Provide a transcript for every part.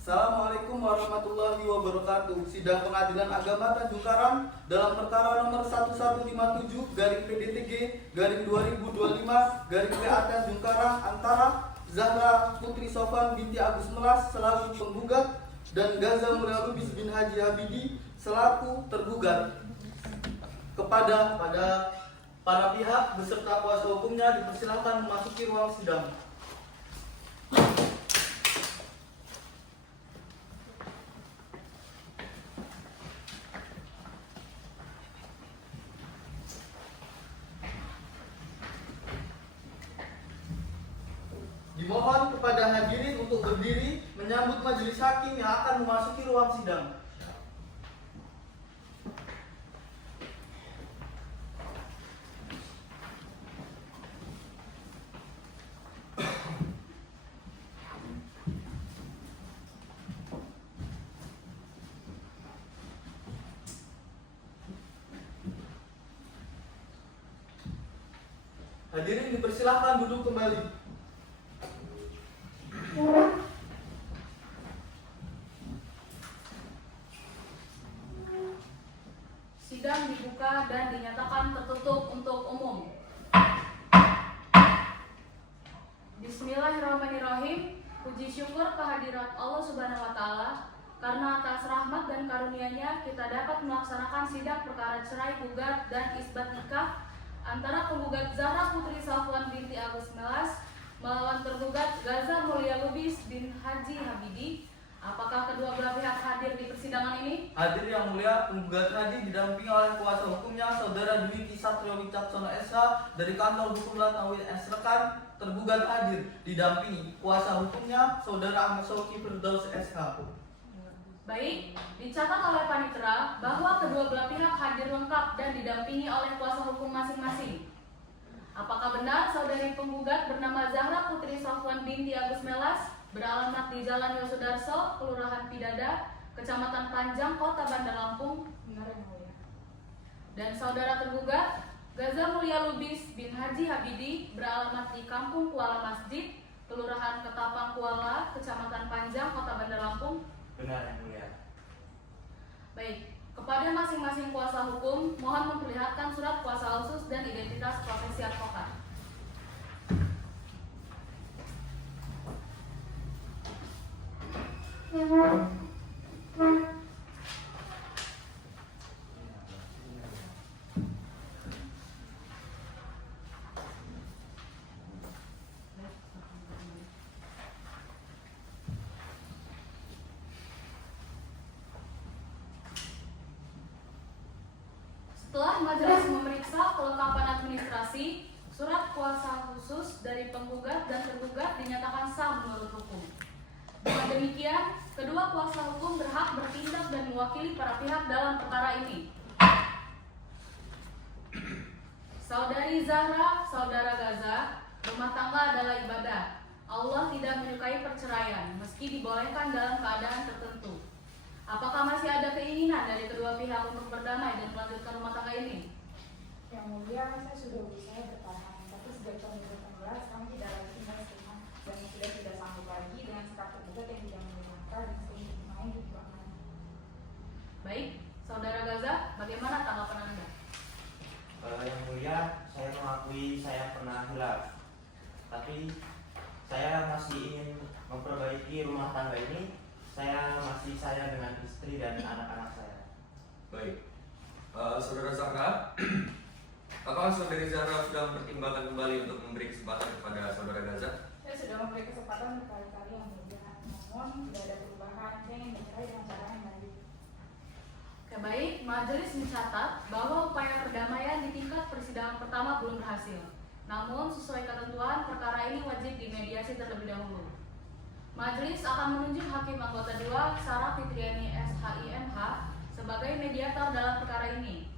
Assalamualaikum warahmatullahi wabarakatuh. Sidang Pengadilan Agama Tanjung Karang dalam perkara nomor 1157 garing PDTG garing 2025 garing PA Tanjung Karang antara Zahra Putri Sofan binti Agus Melas selaku penggugat dan Gaza Mulia Lubis bin Haji Habidi selaku tergugat. Kepada para pihak beserta kuasa hukumnya dipersilakan memasuki ruang sidang. Dimohon kepada hadirin untuk berdiri menyambut majelis hakim yang akan memasuki ruang sidang. Hadirin dipersilakan duduk kembali. Sidang dibuka dan dinyatakan tertutup untuk umum. Bismillahirrahmanirrahim. Puji syukur kehadirat Allah Subhanahu wa Ta'ala, karena atas rahmat dan karunia-Nya kita dapat melaksanakan sidang perkara cerai gugat dan isbat nikah antara penggugat Zahra Putri Sofan binti Agus Melas melawan tergugat Gaza Mulia Lubis bin Haji Habidi. Apakah kedua belah pihak hadir di persidangan ini? Hadir yang mulia, penggugat hadir didampingi oleh kuasa hukumnya Saudara Dwiki Satrio Wicaksono SH dari Kantor Hukum Latawil S Rekan. Tergugat hadir didampingi kuasa hukumnya Saudara Ahmad Soki Firdaus SH. Baik, dicatat oleh panitera bahwa kedua belah pihak hadir lengkap dan didampingi oleh kuasa hukum masing-masing. Apakah benar saudari penggugat bernama Zahra Putri Sofwan binti Agus Melas beralamat di Jalan Yosudarso, Kelurahan Pidada, Kecamatan Panjang, Kota Bandar Lampung? Benar yang mulia. Dan saudara tergugat Gaza Mulia Lubis bin Haji Habidi beralamat di Kampung Kuala Masjid, Kelurahan Ketapang Kuala, Kecamatan Panjang, Kota Bandar Lampung? Benar yang mulia. Baik, kepada masing-masing kuasa hukum mohon memperlihatkan surat kuasa khusus dan identitas profesi advokat. Setelah majelis memeriksa kelengkapan administrasi, surat kuasa khusus dari penggugat dan tergugat dinyatakan sah menurut hukum. Dengan demikian, kedua kuasa hukum berhak bertindak dan mewakili para pihak dalam perkara ini. Saudari Zahra, saudara Gaza, rumah tangga adalah ibadah. Allah tidak menyukai perceraian, meski dibolehkan dalam keadaan tertentu. Apakah masih ada keinginan dari kedua pihak untuk berdamai dan melanjutkan rumah tangga ini? Yang mulia, saya sudah berusaha bertahan, tapi sejak tahun 2018 kami tidak lagi tinggal serumah dan sudah tidak sanggup lagi dengan sikap tergugat yang tidak menyenangkan dan sering bermain di ruangan. Baik, saudara Gaza, bagaimana tanggapan Anda? Yang mulia, saya mengakui saya pernah hilaf, tapi saya masih ingin memperbaiki rumah tangga ini. Saya dengan istri dan anak-anak saya. Baik, saudara Zahra, apakah saudari Zahra sudah mempertimbangkan kembali untuk memberi kesempatan kepada saudara Gaza? Saya sudah memberi kesempatan berkali-kali yang mulia, namun tidak ada perubahan. Saya ingin bercerai dengan cara yang baik. Oke, baik, majelis mencatat bahwa upaya perdamaian di tingkat persidangan pertama belum berhasil. Namun, sesuai ketentuan, perkara ini wajib dimediasi terlebih dahulu. Majelis akan menunjuk Hakim Anggota 2 Sarah Fitriani SHIMH sebagai mediator dalam perkara ini.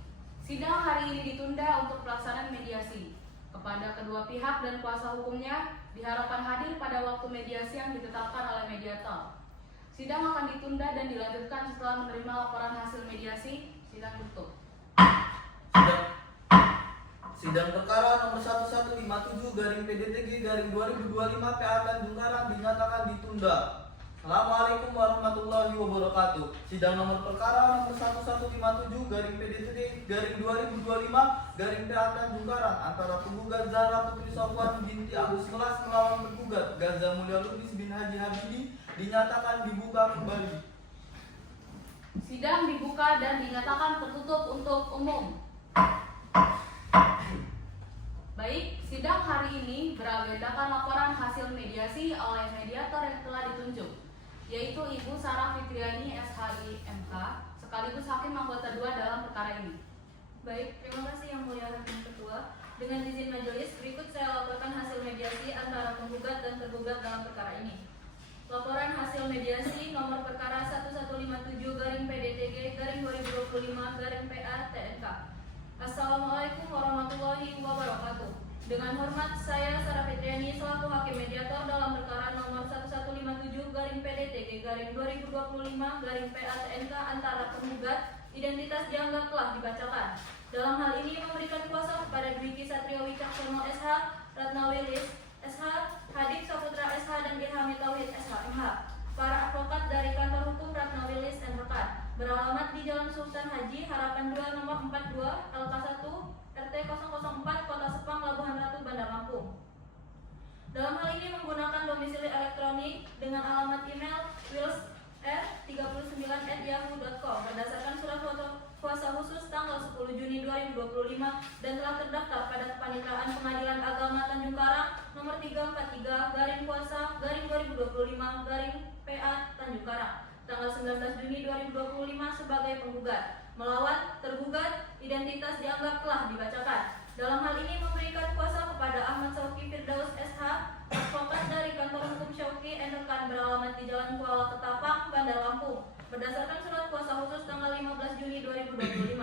Sidang hari ini ditunda untuk pelaksanaan mediasi. Kepada kedua pihak dan kuasa hukumnya diharapkan hadir pada waktu mediasi yang ditetapkan oleh mediator. Sidang akan ditunda dan dilanjutkan setelah menerima laporan hasil mediasi. Sidang tutup. Sidang perkara nomor 1157 garing PDTG garing 2025 PA Tanjung Karang dinyatakan ditunda. Assalamualaikum warahmatullahi wabarakatuh. Sidang nomor perkara nomor 1157 garing PDTG garing 2025 garing PA Tanjung Karang antara penggugat Zahra Putri Sofwan binti Agus Melas melawan penggugat Gaza Mulia Lubis bin Haji Habibie dinyatakan dibuka kembali. Sidang dibuka dan dinyatakan tertutup untuk umum. Baik, sidang hari ini beragendakan laporan hasil mediasi oleh mediator yang telah ditunjuk, yaitu Ibu Sarah Fitriani SHI MH, sekaligus Hakim Anggota 2 dalam perkara ini. Baik, terima kasih Yang Mulia Hakim Ketua. Dengan izin majelis, berikut saya laporkan hasil mediasi antara penggugat dan tergugat dalam perkara ini. Laporan hasil mediasi nomor perkara 1157 garing PDTG garing 2025 garing PA TNK. Assalamualaikum warahmatullahi wabarakatuh. Dengan hormat, saya Sarah Fitriani selaku Hakim Mediator dalam perkara nomor 1157 garing PDTG garing 2025 garing PA TNK antara penggugat identitas dianggap telah dibacakan. Dalam hal ini memberikan kuasa kepada Dwiki Satrio Wicaksono SH, Ratna Wilis SH, Hadib Saputra SH dan Ilhami Tauhid SH MH. Para advokat dari kantor hukum Ratna Wilis dan rekan beralamat di Jalan Sultan Haji Harapan 2 nomor 42 LK1 RT 004 Kota Sepang Labuhan Ratu Bandar Lampung. Dalam hal ini menggunakan domisili elektronik dengan alamat email wilsr39@yahoo.com berdasarkan surat kuasa khusus tanggal 10 Juni 2025 dan telah terdaftar pada Kepanitraan Pengadilan Agama Tanjung Karang nomor 343 garing kuasa garing 2025 garing PA Tanjung Karang tanggal 19 Juni 2025 sebagai penggugat melawan tergugat identitas dianggap telah dibacakan. Dalam hal ini memberikan kuasa kepada Ahmad Syauqi Firdaus SH, advokat dari kantor hukum Syauqi and rekan beralamat di Jalan Kuala Ketapang, Bandar Lampung, berdasarkan surat kuasa khusus tanggal 15 Juni 2025,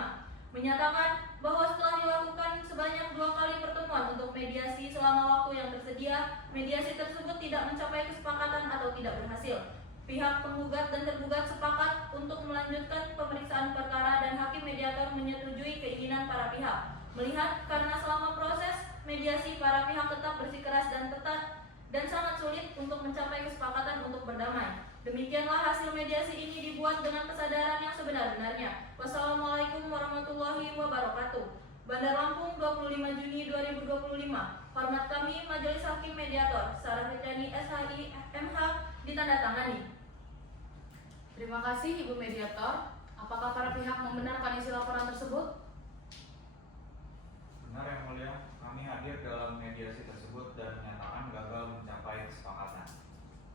menyatakan bahwa setelah dilakukan sebanyak 2 kali pertemuan untuk mediasi selama waktu yang tersedia, mediasi tersebut tidak mencapai kesepakatan atau tidak berhasil. Pihak penggugat dan tergugat sepakat untuk melanjutkan pemeriksaan perkara dan hakim mediator menyetujui keinginan para pihak. Melihat karena selama proses mediasi para pihak tetap bersikeras dan sangat sulit untuk mencapai kesepakatan untuk berdamai. Demikianlah hasil mediasi ini dibuat dengan kesadaran yang sebenar-benarnya. Wassalamualaikum warahmatullahi wabarakatuh. Bandar Lampung 25 Juni 2025. Hormat kami Majelis Hakim Mediator Sarah Fitriani SHI MH ditandatangani. Terima kasih Ibu Mediator. Apakah para pihak membenarkan isi laporan tersebut? Benar Yang Mulia, kami hadir dalam mediasi tersebut dan menyatakan gagal mencapai kesepakatan.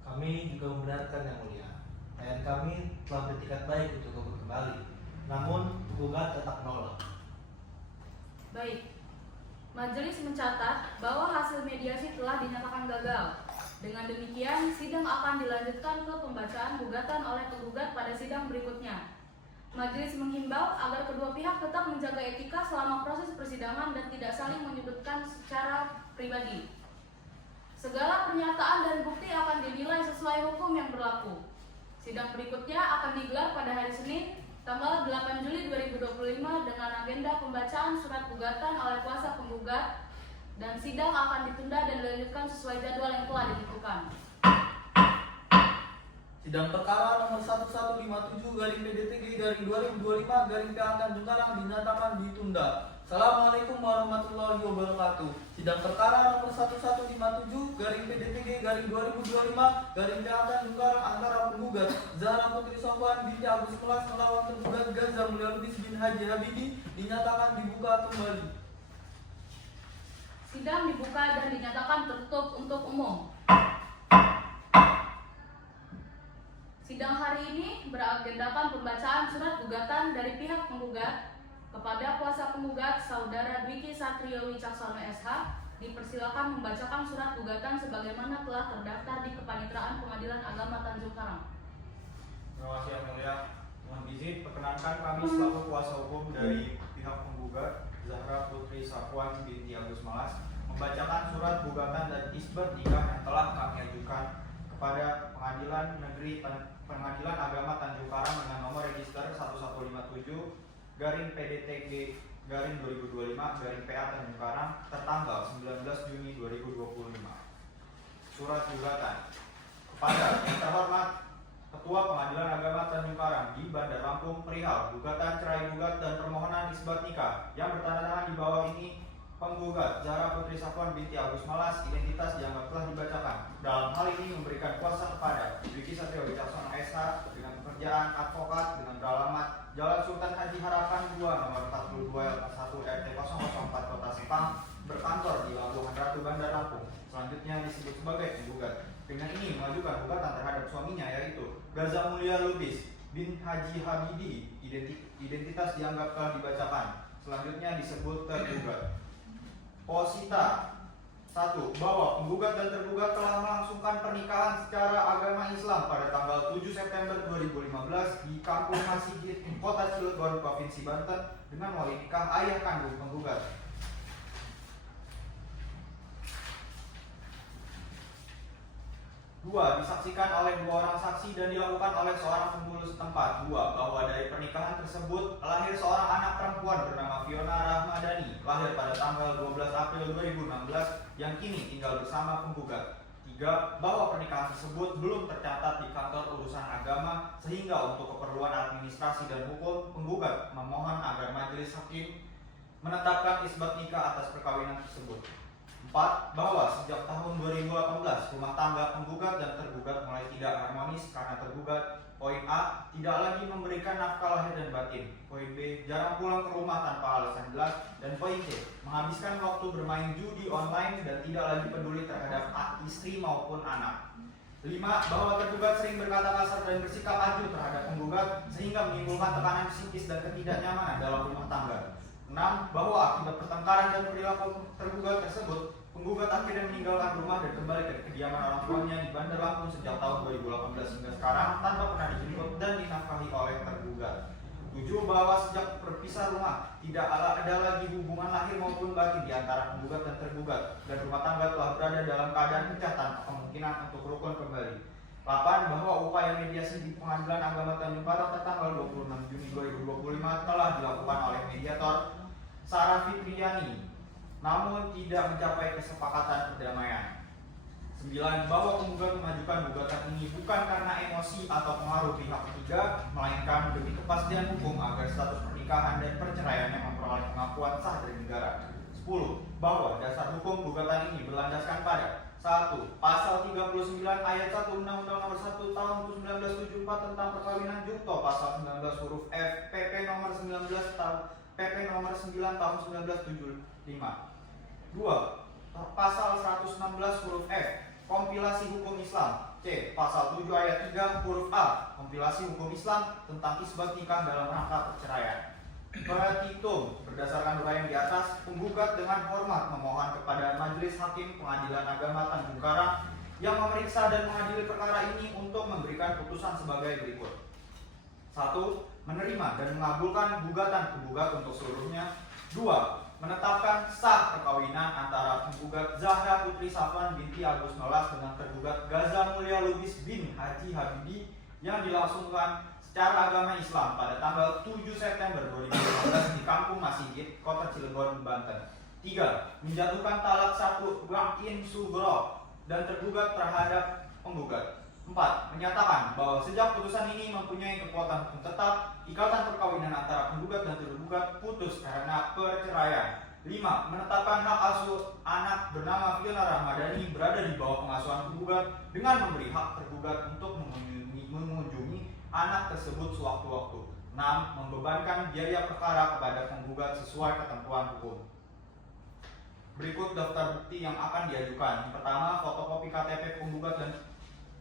Kami juga membenarkan Yang Mulia. Klien kami telah bertikat baik untuk gugur kembali, namun penggugat tetap menolak. Baik, majelis mencatat bahwa hasil mediasi telah dinyatakan gagal. Dengan demikian, sidang akan dilanjutkan ke pembacaan gugatan oleh penggugat pada sidang berikutnya. Majelis menghimbau agar kedua pihak tetap menjaga etika selama proses persidangan dan tidak saling menyudutkan secara pribadi. Segala pernyataan dan bukti akan dinilai sesuai hukum yang berlaku. Sidang berikutnya akan digelar pada hari Senin, tanggal 8 Juli 2025 dengan agenda pembacaan surat gugatan oleh kuasa penggugat dan sidang akan ditunda dan dilanjutkan sesuai jadwal yang telah ditentukan. Sidang perkara nomor 1157 garing PDTG garing 2025 garing PA Tanjung Karang dinyatakan ditunda. Assalamualaikum warahmatullahi wabarakatuh. Sidang perkara nomor 1157 garing PDTG garing 2025 garing PA Tanjung Karang antara penggugat Zahra Putri Sofwan binti Agus Melas melawan tergugat Gaza Mulia Lubis bin Haji Habibie dinyatakan dibuka kembali. Sidang dibuka dan dinyatakan tertutup untuk umum. Sidang hari ini beragendakan pembacaan surat gugatan dari pihak penggugat kepada kuasa penggugat Saudara Dwiki Satrio Wicaksono SH. Dipersilakan membacakan surat gugatan sebagaimana telah terdaftar di Kepanitraan Pengadilan Agama Tanjung Karang. Terima kasih Yang Mulia. Mohon izin perkenankan kami selaku kuasa hukum dari pihak penggugat Zahra Putri Sofwan binti Agus Melas membacakan surat gugatan dan isbat nikah yang telah kami ajukan kepada Pengadilan Agama Tanjung Karang dengan nomor register 1157 garing PDTG garing 2025 garing PA Tanjung Karang tertanggal 19 Juni 2025. Surat gugatan kepada yang terhormat penggugat Zahra Putri Safwan binti Agus Malas, identitas dianggap telah dibacakan. Dalam hal ini memberikan kuasa kepada Dwiki Satrio Wicaksono SH dengan pekerjaan advokat dengan beralamat Jalan Sultan Haji Harapan 2 nomor 42 LK1 RT 004 Kota Sepang, berkantor di Labuhan Ratu Bandar Lampung. Selanjutnya disebut sebagai penggugat. Dengan ini mengajukan gugatan terhadap suaminya yaitu Gaza Mulia Lubis bin Haji Habidi, identitas dianggap telah dibacakan. Selanjutnya disebut tergugat. Posita 1. Bahwa penggugat dan tergugat telah melangsungkan pernikahan secara agama Islam pada tanggal 7 September 2015 di Kampung Masigit, Kota Cilegon, Provinsi Banten dengan wali nikah ayah kandung penggugat. 2. Disaksikan oleh 2 orang saksi dan dilakukan oleh seorang penghulu setempat. 2. Bahwa dari pernikahan tersebut lahir seorang anak perempuan bernama Fiona Rahmadani, lahir pada tanggal 12 April 2016 yang kini tinggal bersama penggugat. 3. Bahwa pernikahan tersebut belum tercatat di kantor urusan agama sehingga untuk keperluan administrasi dan hukum penggugat memohon agar majelis hakim menetapkan isbat nikah atas perkawinan tersebut. 4. Bahwa sejak tahun 2018 rumah tangga penggugat dan tergugat mulai tidak harmonis karena tergugat poin A tidak lagi memberikan nafkah lahir dan batin, poin B jarang pulang ke rumah tanpa alasan jelas, dan poin C menghabiskan waktu bermain judi online dan tidak lagi peduli terhadap istri maupun anak. 5. Bahwa tergugat sering berkata kasar dan bersikap acuh terhadap penggugat sehingga menimbulkan tekanan psikis dan ketidaknyamanan dalam rumah tangga. 6. Bahwa akibat pertengkaran dan perilaku tergugat tersebut, penggugat akhirnya meninggalkan rumah dan kembali ke kediaman orang tuanya di Bandar Lampung sejak tahun 2018 hingga sekarang tanpa pernah dijemput dan dinafkahi oleh tergugat. 7. Bahwa sejak berpisah rumah tidak ada lagi hubungan lahir maupun batin di antara penggugat dan tergugat, dan rumah tangga telah berada dalam keadaan pecah tanpa kemungkinan untuk rukun kembali. 8. Bahwa upaya mediasi di Pengadilan Agama Tanjung Karang tanggal 26 Juni 2025 telah dilakukan oleh mediator Sarah Fitriani, namun tidak mencapai kesepakatan perdamaian. 9. Bahwa penggugat mengajukan gugatan ini bukan karena emosi atau pengaruh pihak ketiga, melainkan demi kepastian hukum agar status pernikahan dan perceraiannya memperoleh pengakuan sah dari negara. 10. Bahwa dasar hukum gugatan ini berlandaskan pada 1. Pasal 39 ayat 1 Undang-Undang Nomor 1 Tahun 1974 tentang Perkawinan Junto Pasal 19 huruf F PP Nomor 19 Tahun PP Nomor 9 Tahun 1975. 2. Pasal 116 huruf F Kompilasi Hukum Islam. C. Pasal 7 ayat 3 huruf A Kompilasi Hukum Islam tentang isbat nikah dalam rangka perceraian. Petitum. Berdasarkan uraian di atas, penggugat dengan hormat memohon kepada Majelis Hakim Pengadilan Agama Tanjung Karang yang memeriksa dan mengadili perkara ini untuk memberikan putusan sebagai berikut. 1. Menerima dan mengabulkan gugatan penggugat untuk seluruhnya. 2. Menetapkan sah perkawinan antara penggugat Zahra Putri Safwan binti Agus Malas dengan tergugat Gaza Mulia Lubis bin Haji Habidi yang dilangsungkan secara agama Islam pada tanggal 7 September 2015 di Kampung Masigit, Kota Cilegon, Banten. 3. Menjatuhkan talak 1 Bang-in Sugro dan tergugat terhadap penggugat. 4. Menyatakan bahwa sejak putusan ini mempunyai kekuatan hukum tetap, ikatan perkawinan antara penggugat dan tergugat putus karena perceraian. 5. Menetapkan hak asuh anak bernama Fiona Rahmadani berada di bawah pengasuhan penggugat dengan memberi hak tergugat untuk mengunjungi anak tersebut sewaktu-waktu. 6. Membebankan biaya perkara kepada penggugat sesuai ketentuan hukum. Berikut daftar bukti yang akan diajukan. Yang pertama, fotokopi KTP penggugat dan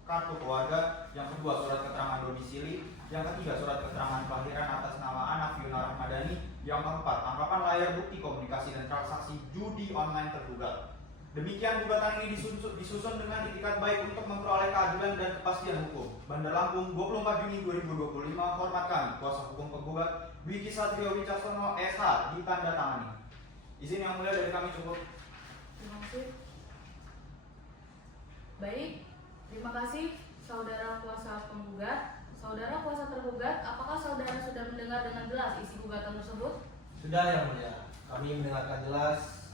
kartu keluarga. Yang kedua, surat keterangan domisili. Yang ketiga, surat keterangan kelahiran atas nama anak Fiona Rahmadani. Yang keempat, tangkapan layar bukti komunikasi dan transaksi judi online tergugat. Demikian gugatan ini disusun dengan itikat baik untuk memperoleh keadilan dan kepastian hukum. Bandar Lampung, 24 Juni 2025. Hormat kami, kuasa hukum penggugat Dwiki Satrio Wicaksono SH, ditandatangani. Izin yang mulia dari kami cukup. Terima kasih. Baik, terima kasih saudara kuasa penggugat. Saudara kuasa tergugat, apakah saudara sudah mendengar dengan jelas isi gugatan tersebut? Sudah yang mulia, kami mendengarkan jelas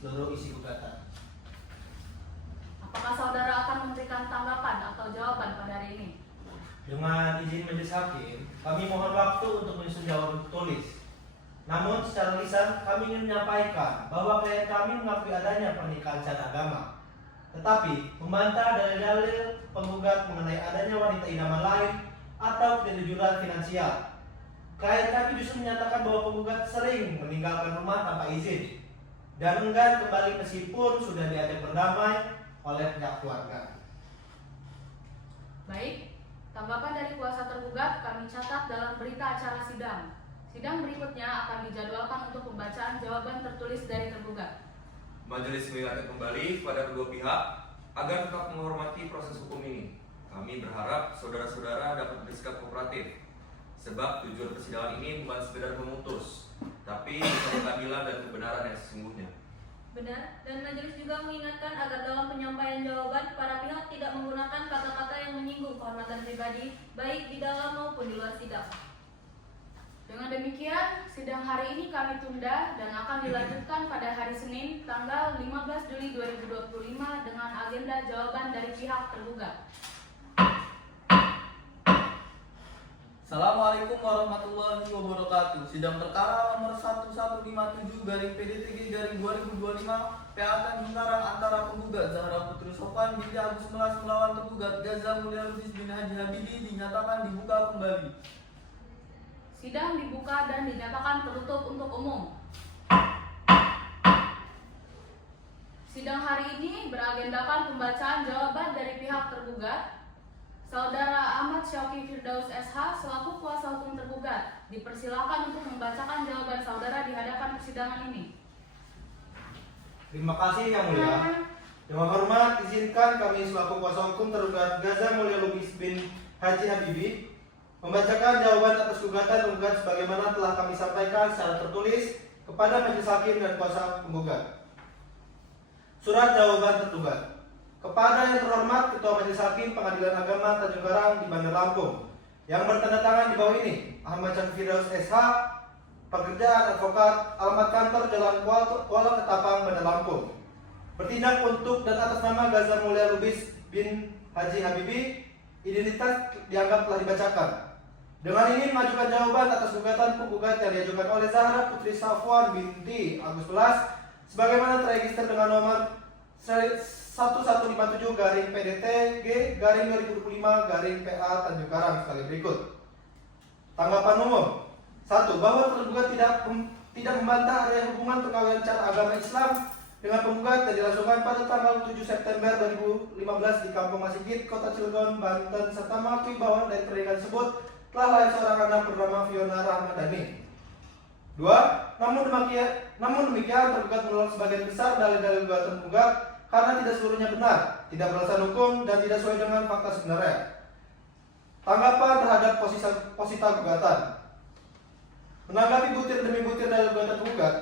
seluruh isi gugatan. Apakah saudara akan memberikan tanggapan atau jawaban pada hari ini? Dengan izin majelis hakim, kami mohon waktu untuk menyusun jawaban tertulis. Namun secara lisan kami ingin menyampaikan bahwa klien kami mengakui adanya pernikahan secara agama, tetapi membantah dalil-dalil penggugat mengenai adanya wanita idaman lain atau kejujuran finansial. Klien kami justru menyatakan bahwa penggugat sering meninggalkan rumah tanpa izin dan enggan kembali meskipun sudah diajak berdamai oleh pihak keluarga. Baik, tanggapan dari kuasa tergugat kami catat dalam berita acara sidang. Sidang berikutnya akan dijadwalkan untuk pembacaan jawaban tertulis dari tergugat. Majelis mengingatkan kembali kepada kedua pihak agar tetap menghormati proses hukum ini. Kami berharap saudara-saudara dapat bersikap kooperatif, sebab tujuan persidangan ini bukan sekedar memutus, tapi untuk keadilan dan kebenaran yang sesungguhnya. Benar, dan majelis juga mengingatkan agar dalam penyampaian jawaban para pihak tidak menggunakan kata-kata yang menyinggung kehormatan pribadi, baik di dalam maupun di luar sidang. Dengan demikian, sidang hari ini kami tunda dan akan dilanjutkan pada hari Senin, tanggal 15 Juli 2025 dengan agenda jawaban dari pihak tergugat. Assalamualaikum warahmatullahi wabarakatuh. Sidang perkara nomor 1157-PDTG-2025 PA Tanjung Karang antara penggugat Zahra Putri Sofwan binti Agus Melas melawan tergugat Gaza Mulia Lubis bin Haji Habibie dinyatakan dibuka kembali. Sidang dibuka dan dinyatakan tertutup untuk umum. Sidang hari ini beragendakan pembacaan jawaban dari pihak tergugat. Saudara Ahmad Syauqi Firdaus SH selaku kuasa hukum tergugat dipersilakan untuk membacakan jawaban saudara di hadapan persidangan ini. Terima kasih Yang Mulia. Yang hormat, izinkan kami selaku kuasa hukum tergugat Gaza Mulia Lubis bin Haji Habibie membacakan jawaban atas gugatan tergugat sebagaimana telah kami sampaikan secara tertulis kepada majelis hakim dan kuasa penggugat. Surat jawaban tergugat. Kepada yang terhormat Ketua Majelis Hakim Pengadilan Agama Tanjung Karang di Bandar Lampung yang bertanda tangan di bawah ini, Ahmad Syauqi Firdaus SH, pekerjaan advokat, alamat kantor Jalan Kuala Ketapang, Bandar Lampung, bertindak untuk dan atas nama Gaza Mulia Lubis bin Haji Habibie, identitas dianggap telah dibacakan. Dengan ini mengajukan jawaban atas gugatan penggugat yang diajukan oleh Zahra Putri Sofwan binti Agus Melas sebagaimana terregister dengan nomor 1157-PDTG-2025-PA Tanjung Karang sebagai berikut. Tanggapan umum. 1. Bahwa tergugat tidak membantah adanya hubungan perkawinan secara agama Islam dengan penggugat yang dilangsungkan pada tanggal 7 September 2015 di Kampung Masigit, Kota Cilegon, Banten, serta mengakui bahwa dari pernikahan tersebut telah lahir seorang anak bernama Fiona Rahmadani. 2. Namun demikian tergugat menolak sebagian besar dalil-dalil gugatan penggugat karena tidak seluruhnya benar, tidak beralasan hukum, dan tidak sesuai dengan fakta sebenarnya. Tanggapan terhadap posita gugatan. Menanggapi butir demi butir dalil gugatan penggugat.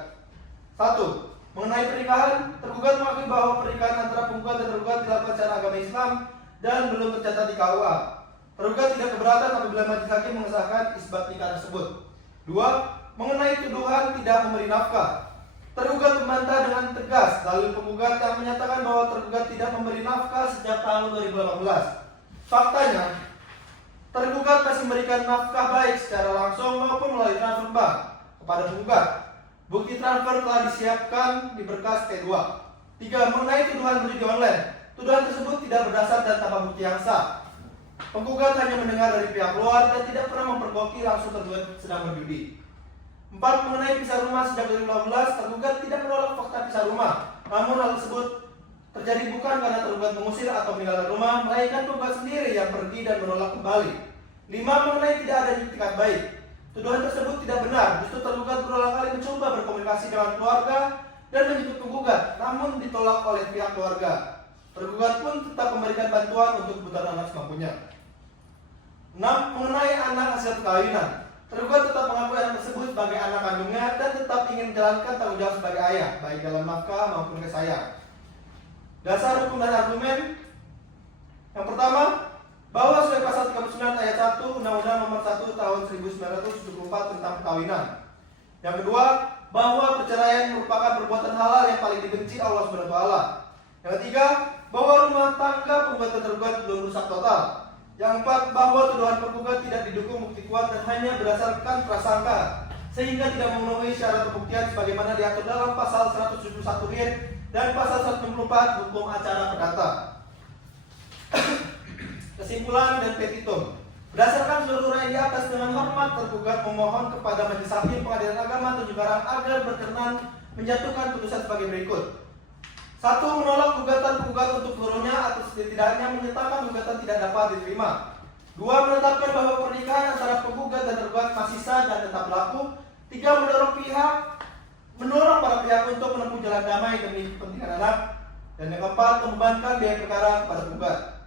1. Mengenai pernikahan, tergugat mengakui bahwa pernikahan antara penggugat dan tergugat dilakukan secara agama Islam dan belum tercatat di KUA. Tergugat tidak keberatan apabila majelis hakim mengesahkan isbat nikah tersebut. 2. Mengenai tuduhan tidak memberi nafkah. Tergugat membantah dengan tegas dalil penggugat yang menyatakan bahwa tergugat tidak memberi nafkah sejak tahun 2018. Faktanya, tergugat masih memberikan nafkah baik secara langsung maupun melalui transfer bank kepada penggugat. Bukti transfer telah disiapkan di berkas T2. 3. Mengenai tuduhan berjudi online. Tuduhan tersebut tidak berdasar dan tanpa bukti yang sah. Penggugat hanya mendengar dari pihak luar dan tidak pernah mempergoki langsung tergugat sedang berjudi. 4. Mengenai pisah rumah sejak 2015, tergugat tidak menolak fakta pisah rumah. Namun hal tersebut terjadi bukan karena tergugat mengusir atau meninggalkan rumah, melainkan penggugat sendiri yang pergi dan menolak kembali. 5. Mengenai tidak adanya itikat baik. Tuduhan tersebut tidak benar, justru tergugat berulang kali mencoba berkomunikasi dengan keluarga dan menjemput penggugat, namun ditolak oleh pihak keluarga. Tergugat pun tetap memberikan bantuan untuk kebutuhan anak semampunya. 6. Mengenai anak hasil perkawinan. Tergugat tetap mengakui anak tersebut sebagai anak kandungnya dan tetap ingin menjalankan tanggung jawab sebagai ayah, baik dalam nafkah maupun kasih sayang. Dasar hukum dan argumen. Yang pertama, bahwa sesuai pasal 39 ayat 1 Undang-Undang Nomor 1 Tahun 1974 tentang perkawinan. Yang kedua, bahwa perceraian merupakan perbuatan halal yang paling dibenci Allah SWT. Yang ketiga, bahwa rumah tangga penggugat dan tergugat belum rusak total. Yang keempat, bahwa tuduhan penggugat tidak didukung bukti kuat dan hanya berdasarkan prasangka, sehingga tidak memenuhi syarat pembuktian sebagaimana diatur dalam pasal 171 HIR dan pasal 164 Hukum Acara Perdata. Kesimpulan dan petitum. Berdasarkan seluruh uraian di atas, dengan hormat tergugat memohon kepada Majelis Hakim Pengadilan Agama Tanjung Karang agar berkenan menjatuhkan putusan sebagai berikut. 1. Menolak gugatan penggugat untuk seluruhnya atau setidaknya menyatakan gugatan tidak dapat diterima. 2. Menetapkan bahwa pernikahan antara penggugat dan tergugat masih sah dan tetap berlaku. 3. Mendorong para pihak untuk menempuh jalan damai demi kepentingan anak. Dan yang keempat, membebankan biaya perkara kepada penggugat.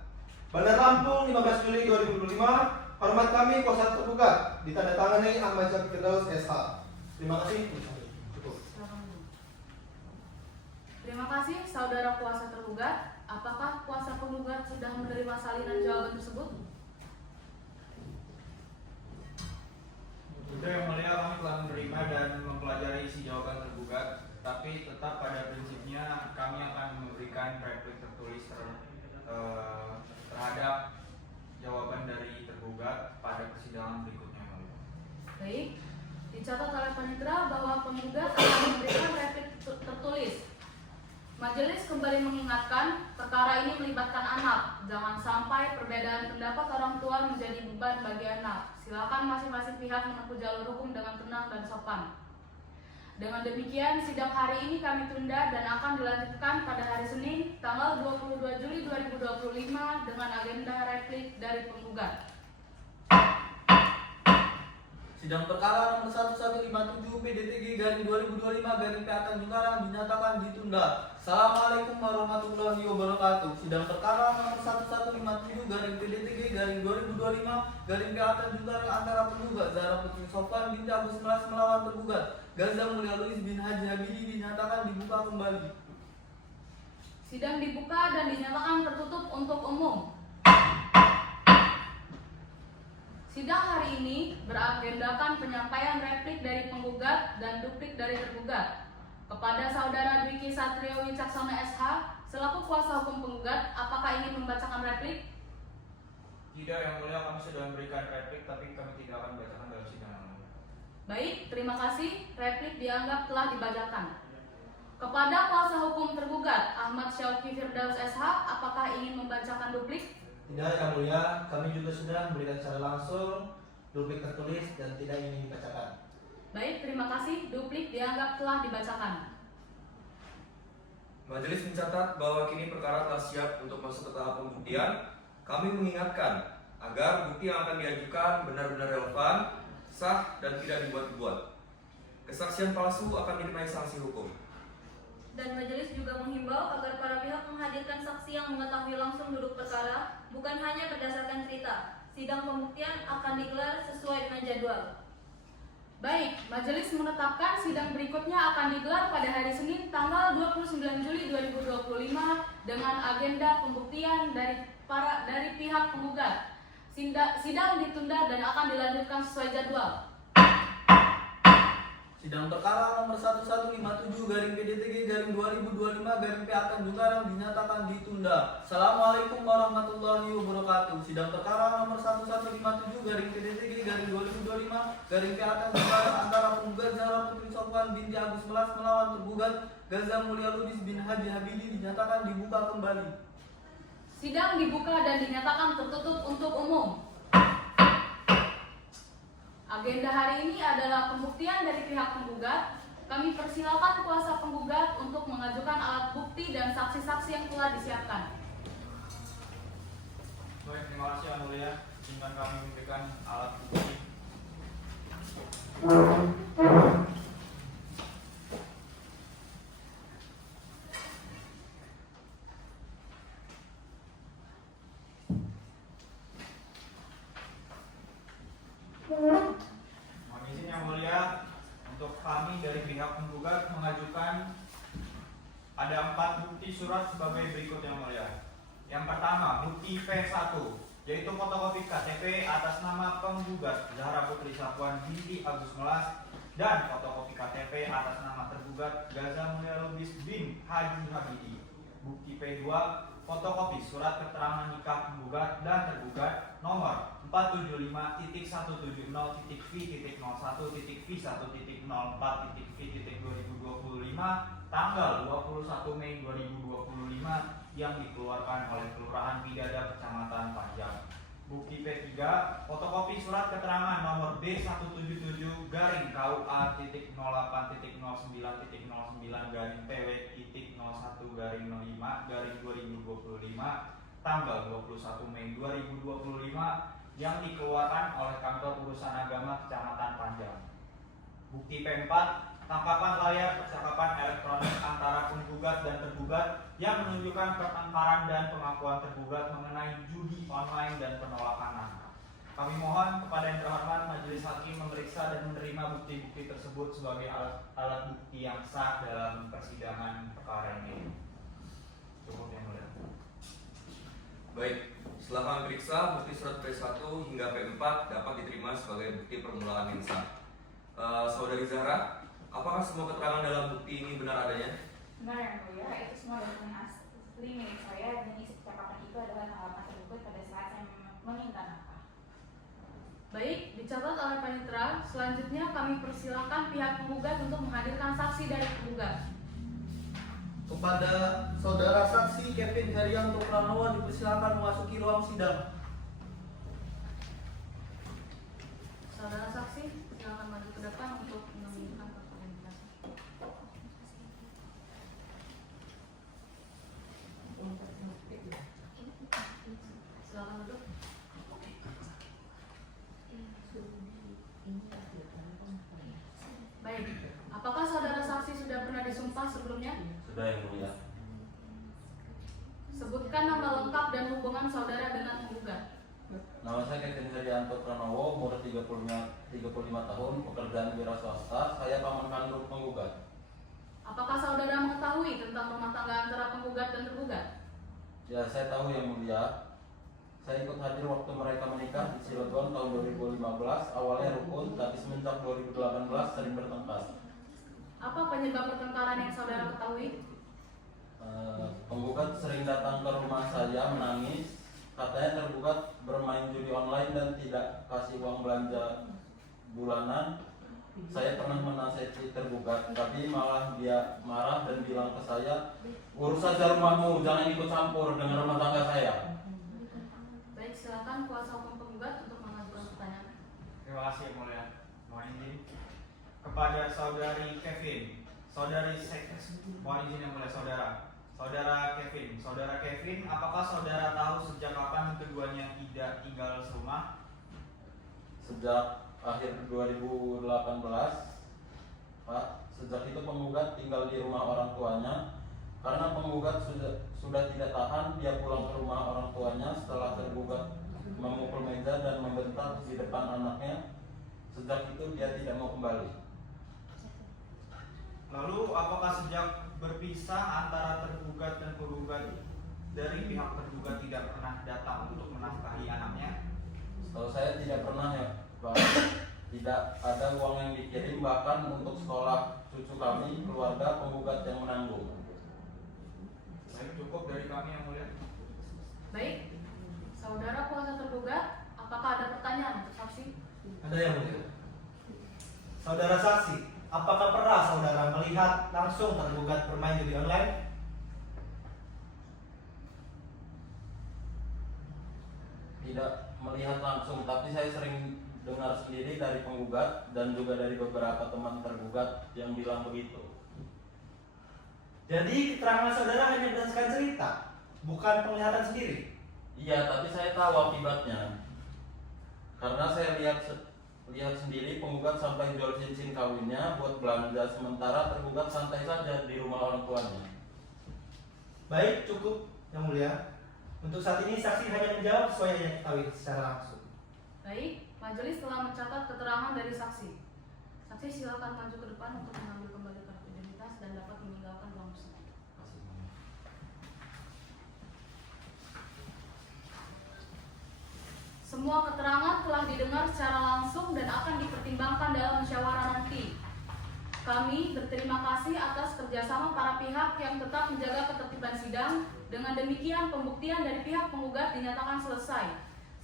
Bandar Lampung, 15 Juli 2025. Hormat kami kuasa tergugat. Ditandatangani Ahmad Syafii Firdaus SH. Terima kasih. Cukup. Terima kasih saudara kuasa tergugat. Apakah kuasa penggugat sudah menerima salinan jawaban tersebut? Sudah, Yang Mulia, kami telah menerima dan mempelajari isi jawaban tergugat, tapi tetap pada prinsipnya kami akan memberikan replik tertulis terhadap jawaban dari tergugat pada persidangan berikutnya, Yang Mulia. Baik, dicatat oleh panitera bahwa penggugat akan memberikan replik tertulis. Majelis kembali mengingatkan, perkara ini melibatkan anak. Jangan sampai perbedaan pendapat orang tua menjadi beban bagi anak. Silakan masing-masing pihak menempuh jalur hukum dengan tenang dan sopan. Dengan demikian, sidang hari ini kami tunda dan akan dilanjutkan pada hari Senin, tanggal 22 Juli 2025 dengan agenda replik dari penggugat. Sidang perkara nomor 1157 PDTG/2025/PA Tanjung Karang dinyatakan ditunda. Assalamualaikum warahmatullahi wabarakatuh. Sidang perkara nomor 1157/PDTG/2025/PA Tanjung Karang antara penggugat Zahra Putri Sofwan binti Agus Melas melawan tergugat Gaza Mulia Luis bin Haji Habidi dinyatakan dibuka kembali. Sidang dibuka dan dinyatakan tertutup untuk umum. Sidang hari ini beragendakan penyampaian replik dari penggugat dan duplik dari tergugat. Kepada Saudara Dwiki Satrio Wicaksono SH, selaku kuasa hukum penggugat, apakah ingin membacakan replik? Tidak, Yang Mulia, kami sudah memberikan replik, tapi kami tidak akan membacakan dalam sidang, Yang Mulia. Baik, terima kasih. Replik dianggap telah dibacakan. Kepada kuasa hukum tergugat, Ahmad Syafii Firdaus SH, apakah ingin membacakan duplik? Tidak, Yang Mulia, kami juga sudah memberikan secara langsung duplik tertulis dan tidak ingin dibacakan. Baik, terima kasih. Duplik dianggap telah dibacakan. Majelis mencatat bahwa kini perkara telah siap untuk masuk ke tahap pembuktian. Kami mengingatkan agar bukti yang akan diajukan benar-benar relevan, sah, dan tidak dibuat-buat. Kesaksian palsu akan dikenai sanksi hukum. Dan majelis juga menghimbau agar para pihak menghadirkan saksi yang mengetahui langsung duduk perkara, bukan hanya berdasarkan cerita. Sidang pembuktian akan digelar sesuai dengan jadwal. Baik, majelis menetapkan sidang berikutnya akan digelar pada hari Senin tanggal 29 Juli 2025 dengan agenda pembuktian dari pihak penggugat. Sidang ditunda dan akan dilanjutkan sesuai jadwal. Sidang perkara nomor 1157/PDTG/2025/PA Tanjung Karang dinyatakan ditunda. Assalamualaikum warahmatullahi wabarakatuh. Sidang perkara nomor 1157/PDTG/2025/PA Tanjung Karang antara penggugat Zahra Putri Sofwan binti Agus Melas melawan tergugat Gaza Mulia Luis bin Haji Habidi dinyatakan dibuka kembali. Sidang dibuka dan dinyatakan tertutup untuk umum. Agenda hari ini adalah pembuktian dari pihak penggugat. Kami persilakan kuasa penggugat untuk mengajukan alat bukti dan saksi-saksi yang telah disiapkan. Baik, terima kasih, Yang Mulia. Izinkan kami memberikan alat bukti. Mohon izin, Yang Mulia, untuk kami dari pihak penggugat mengajukan ada 4 bukti surat sebagai berikut, Yang Mulia. Yang pertama, bukti P1, yaitu fotokopi KTP atas nama penggugat Zahra Putri Sofwan binti Agus Melas dan fotokopi KTP atas nama tergugat Gaza Mulia Luis bin Haji Habidi. Bukti P2, fotokopi surat keterangan nikah penggugat dan tergugat nomor 4 475.V.0.V.1.V1.V1.V1.V1.V1.V2.V.0.V.2025 tanggal 21 Mei 2025 yang dikeluarkan oleh Kelurahan Bidada, Kecamatan Panjang. Bukti P3, fotokopi surat keterangan nomor B177-KUA.09.09-PW.01-05-2025 tanggal 21 Mei 2025 yang dikeluarkan oleh Kantor Urusan Agama Kecamatan Panjang. Bukti P4, tangkapan layar percakapan elektronik antara penggugat dan tergugat yang menunjukkan pertengkaran dan pengakuan tergugat mengenai judi online dan penolakan nafkah. Kami mohon kepada yang terhormat Majelis Hakim memeriksa dan menerima bukti-bukti tersebut sebagai alat bukti yang sah dalam persidangan perkara ini. Cukup yang mulia. Baik, setelah kami periksa, bukti surat P1 hingga P4 dapat diterima sebagai bukti permulaan yang sah. Saudari Zahra, apakah semua keterangan dalam bukti ini benar adanya? Benar yang mulia, itu semua dokumen asli milik saya dan isi percakapan itu adalah tanggapan tergugat pada saat saya meminta nafkah. Baik, dicatat oleh Panitera. Selanjutnya kami persilakan pihak penggugat untuk menghadirkan saksi dari penggugat. Kepada saudara saksi Kevin Herianto Pranowo dipersilakan memasuki ruang sidang. Saudara saksi, silakan maju ke depan untuk meminta klarifikasi. Silakan duduk. Baik, apakah saudara saksi sudah pernah disumpah sebelumnya? Sudah yang mulia. Sebutkan nama lengkap dan hubungan saudara dengan penggugat. Nama saya Kevin Herianto Pranowo, umur 35 tahun, pekerjaan wira swasta, saya paman kandung penggugat. Apakah saudara mengetahui tentang rumah tangga antara penggugat dan tergugat? Ya, saya tahu yang mulia. Saya ikut hadir waktu mereka menikah di Cilegon tahun 2015. Awalnya rukun, tapi semenjak 2018 sering bertengkar. Apa penyebab pertengkaran yang saudara ketahui? Penggugat sering datang ke rumah saya menangis. Katanya tergugat bermain judi online dan tidak kasih uang belanja bulanan. Saya pernah menasihati tergugat, tapi malah dia marah dan bilang ke saya, urus saja rumahmu, jangan ikut campur dengan rumah tangga saya. Baik, silakan kuasa hukum penggugat untuk mengajukan pertanyaan. Terima kasih yang mulia. Mohon izin kepada saudari Kevin, saudari mohon izin yang mulia saudara Kevin, apakah saudara tahu sejak kapan keduanya tidak tinggal serumah? Sejak akhir 2018, Pak. Sejak itu penggugat tinggal di rumah orang tuanya. Karena penggugat sudah tidak tahan, dia pulang ke rumah orang tuanya setelah tergugat memukul meja dan membentak di depan anaknya. Sejak itu dia tidak mau kembali. Lalu apakah sejak berpisah antara tergugat dan penggugat dari pihak tergugat tidak pernah datang untuk menafkahi anaknya? Setahu saya tidak pernah ya, Pak. Tidak ada uang yang dikirim, bahkan untuk sekolah cucu kami, keluarga penggugat yang menanggung. Baik, cukup dari kami yang mulia. Baik, saudara kuasa tergugat, apakah ada pertanyaan untuk saksi? Ada yang mulia. Saudara saksi, apakah pernah saudara melihat langsung tergugat bermain judi online? Tidak melihat langsung, tapi saya sering dengar sendiri dari penggugat dan juga dari beberapa teman tergugat yang bilang begitu. Jadi keterangan saudara hanya berdasarkan cerita, bukan penglihatan sendiri. Iya, tapi saya tahu akibatnya. Karena saya lihat sendiri penggugat sampai jual cincin kawinnya buat belanja, sementara tergugat santai saja di rumah orang tuanya. Baik, cukup yang mulia. Untuk saat ini saksi hanya menjawab sesuai yang diketahui secara langsung. Baik, majelis telah mencatat keterangan dari saksi. Saksi silakan maju ke depan untuk mengambil kembali kartu identitas dan dapat meninggalkan ruang sidang. Semua keterangan telah didengar secara langsung dan akan dipertimbangkan dalam musyawarah nanti. Kami berterima kasih atas kerjasama para pihak yang tetap menjaga ketertiban sidang. Dengan demikian, pembuktian dari pihak penggugat dinyatakan selesai.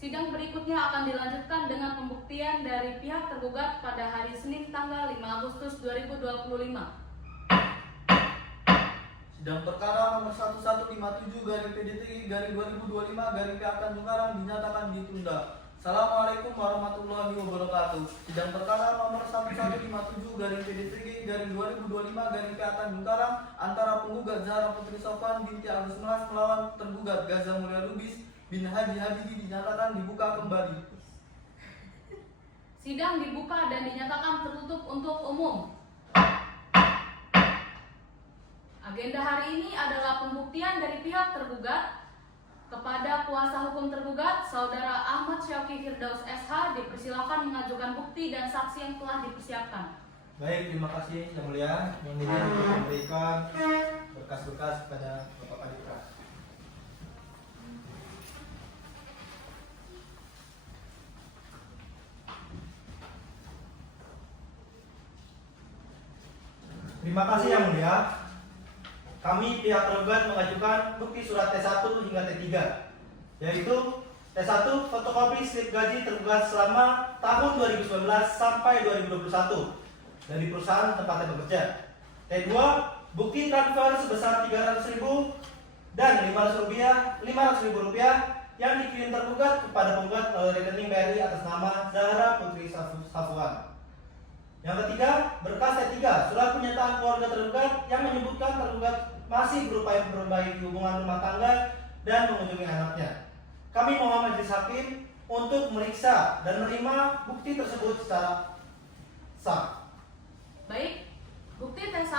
Sidang berikutnya akan dilanjutkan dengan pembuktian dari pihak tergugat pada hari Senin tanggal 5 Agustus 2025. Sidang perkara nomor 1157 garing PDTG garing 2025 garing PA Tanjung Karang dinyatakan ditunda. Assalamualaikum warahmatullahi wabarakatuh. Sidang perkara nomor 1157 garing PDTG garing 2025 garing PA Tanjung Karang antara penggugat Zahra Putri Sofwan binti Agus Melas melawan tergugat Gaza Mulia Lubis bin Haji Habibie dinyatakan dibuka kembali. Sidang dibuka dan dinyatakan tertutup untuk umum. Agenda hari ini adalah pembuktian dari pihak tergugat kepada kuasa hukum tergugat, Saudara Ahmad Syauqi Firdaus SH, dipersilakan mengajukan bukti dan saksi yang telah dipersiapkan. Baik, terima kasih Yang Mulia. Mohon izin untuk memberikan berkas-berkas kepada Bapak Kadipra. Terima kasih Yang Mulia. Kami pihak tergugat mengajukan bukti surat T1 hingga T3, yaitu T1 fotokopi slip gaji tergugat selama tahun 2019 sampai 2021 dari perusahaan tempatnya bekerja. T2 bukti transfer sebesar 300.000 dan 500.000 yang dikirim tergugat kepada penggugat melalui rekening BRI atas nama Zahra Putri Safwan. Yang ketiga, berkas T3, surat pernyataan keluarga tergugat yang menyebutkan tergugat masih berupaya memperbaiki hubungan rumah tangga dan mengunjungi anaknya. Kami mohon majelis hakim untuk meriksa dan menerima bukti tersebut secara sah. Baik, bukti T1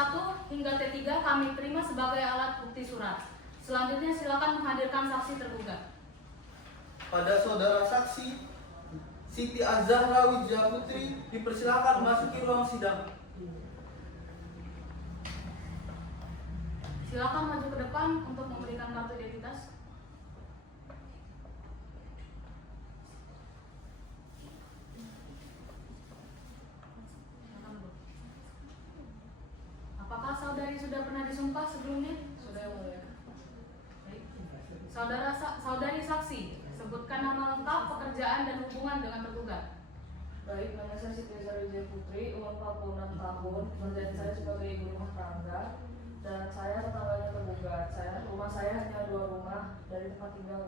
hingga T3 kami terima sebagai alat bukti surat. Selanjutnya silakan menghadirkan saksi tergugat. Pada saudara saksi Siti Az-Zahra Wijaya Putri dipersilakan memasuki ruang sidang. Silakan maju ke depan untuk memberikan kartu identitas. Apakah saudari sudah pernah disumpah sebelumnya? Sudah Mulia. Baik. Saudari saksi, sebutkan nama lengkap, pekerjaan dan hubungan dengan tergugat. Baik, nama saya Siti Azhar Wijaya Putri, umur 46 tahun, pekerjaan saya sebagai ibu rumah tangga, dan saya tetangganya tergugat. Rumah saya hanya 2 rumah dari tempat tinggal.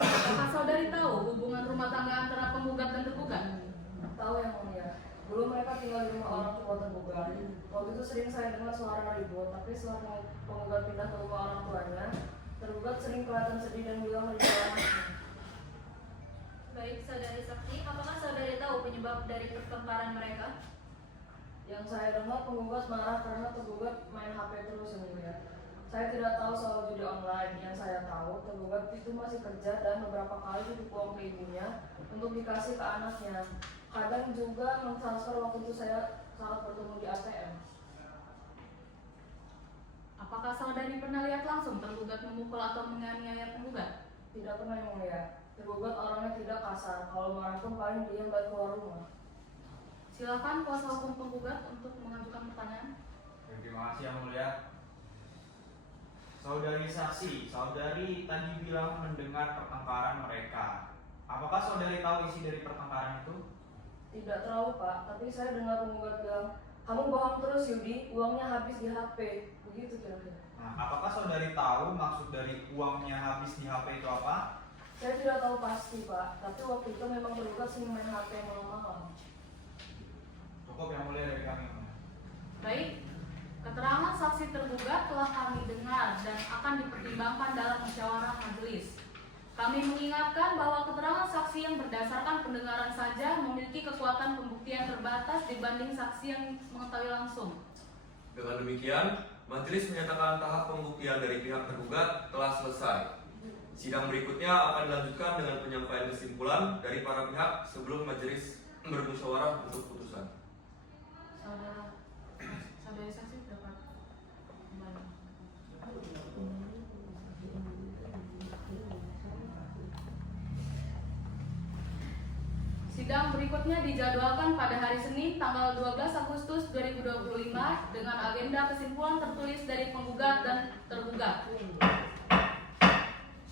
Apakah saudari tahu hubungan rumah tangga antara penggugat dan tergugat? Tahu Yang Mulia, dulu mereka tinggal di rumah orang tua tergugat. Waktu itu sering saya dengar suara ribut, tapi setelah penggugat pindah ke rumah orang tuanya, tergugat sering kelihatan sedih dan bilang ribut anaknya. Baik, saudari saksi, apakah saudari tahu penyebab dari pertengkaran mereka? Yang saya dengar penggugat marah karena tergugat main HP terus Yang Mulia. Saya tidak tahu soal judi online. Yang saya tahu tergugat itu masih kerja dan beberapa kali titip uang ke ibunya untuk dikasih ke anaknya. Kadang juga mentransfer waktu itu saya saat bertemu di ATM. Apakah saudari pernah lihat langsung tergugat memukul atau menganiaya penggugat? Tidak pernah Yang Mulia. Tergugat orangnya tidak kasar. Kalau marah pun paling diam dan keluar rumah. Silakan kuasa hukum penggugat untuk mengajukan pertanyaan. Terima kasih Yang Mulia. Saudari saksi, saudari tadi bilang mendengar pertengkaran mereka. Apakah saudari tahu isi dari pertengkaran itu? Tidak terlalu Pak, tapi saya dengar penggugat bilang, kamu bohong terus Yudi, uangnya habis di HP. Begitu kira-kira. Nah, apakah saudari tahu maksud dari uangnya habis di HP itu apa? Saya tidak tahu pasti Pak, tapi waktu itu memang tergugat sering main HP malam-malam. Cukup Yang Mulia dari kami. Baik, keterangan saksi tergugat telah kami dengar dan akan dipertimbangkan dalam musyawarah majelis. Kami mengingatkan bahwa keterangan saksi yang berdasarkan pendengaran saja memiliki kekuatan pembuktian terbatas dibanding saksi yang mengetahui langsung. Dengan demikian, majelis menyatakan tahap pembuktian dari pihak tergugat telah selesai. Sidang berikutnya akan dilanjutkan dengan penyampaian kesimpulan dari para pihak sebelum majelis bermusyawarah untuk putusan. Saudari saksi dapat kembali. Sidang berikutnya dijadwalkan pada hari Senin tanggal 12 Agustus 2025 dengan agenda kesimpulan tertulis dari penggugat dan tergugat.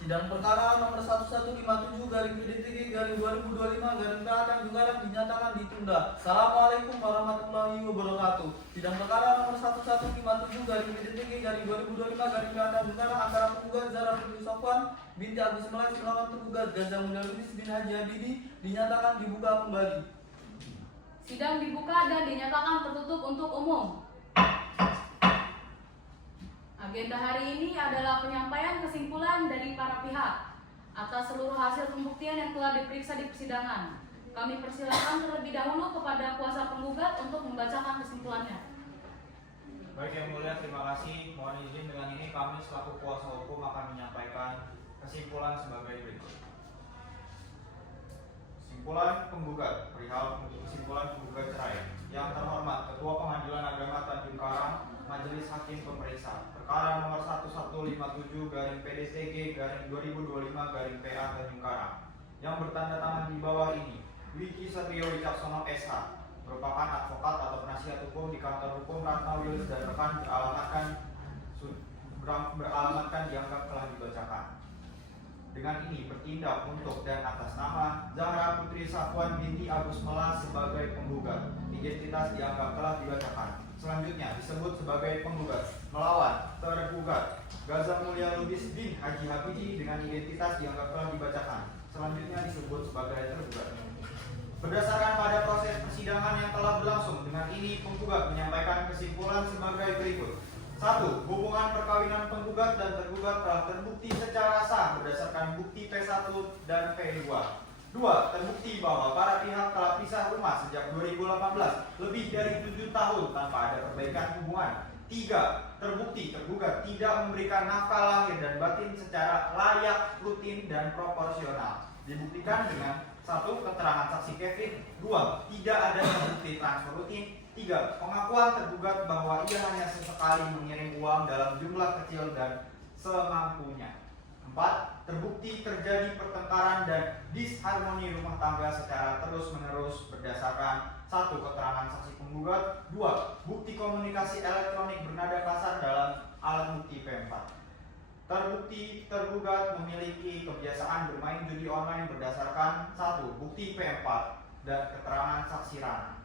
Sidang perkara nomor 1157 garing PDTG garing 2025 garing PA Tanjung Karang dinyatakan ditunda. Assalamualaikum warahmatullahi wabarakatuh. Sidang perkara nomor 1157 garing PDTG garing 2025 garing PA Tanjung Karang antara penggugat Zahra Putri Safwan binti Agus Malas melawan tergugat Gaza Mulia Lubis bin Haji Habibi dinyatakan dibuka kembali. Sidang dibuka dan dinyatakan tertutup untuk umum. Agenda hari ini adalah penyampaian kesimpulan dari para pihak atas seluruh hasil pembuktian yang telah diperiksa di persidangan. Kami persilakan terlebih dahulu kepada kuasa penggugat untuk membacakan kesimpulannya. Baik Yang Mulia, terima kasih. Mohon izin dengan ini kami selaku kuasa hukum akan menyampaikan kesimpulan sebagai berikut. Kesimpulan penggugat perihal kesimpulan penggugat cerai. Yang terhormat Ketua Pengadilan Agama Tanjung Karang, Majelis Hakim Pemeriksa, perkara nomor 1157 garing PDTG garing 2025 garing PA Tanjung Karang yang bertanda tangan di bawah ini. Wiki Satrio Wicaksono SH merupakan advokat atau penasihat hukum di kantor hukum Ratna Wills dan rekan beralamatkan dianggap telah dibacakan. Dengan ini bertindak untuk dan atas nama Zahra Putri Safwan binti Agus Malas sebagai penggugat. Identitas dianggap telah dibacakan. Selanjutnya disebut sebagai penggugat melawan tergugat Gaza Mulia Lubis bin Haji Habibi dengan identitas dianggap telah dibacakan. Selanjutnya disebut sebagai tergugat. Berdasarkan pada proses persidangan yang telah berlangsung, dengan ini penggugat menyampaikan kesimpulan sebagai berikut. 1. Hubungan perkawinan penggugat dan tergugat telah terbukti secara sah berdasarkan bukti P1 dan P2. 2. Terbukti bahwa para pihak telah pisah rumah sejak 2018, lebih dari 7 tahun tanpa ada perbaikan hubungan. 3. Terbukti tergugat tidak memberikan nafkah lahir dan batin secara layak, rutin, dan proporsional. Dibuktikan dengan 1. Keterangan saksi Kevin. 2. Tidak ada bukti transfer rutin. 3. Pengakuan tergugat bahwa ia hanya sesekali mengirim uang dalam jumlah kecil dan semampunya. 4. Terbukti terjadi pertengkaran dan disharmoni rumah tangga secara terus-menerus berdasarkan 1. Keterangan saksi penggugat. 2. Bukti komunikasi elektronik bernada kasar dalam alat bukti P4. Terbukti tergugat memiliki kebiasaan bermain judi online berdasarkan 1. Bukti P4 dan keterangan saksi Rana.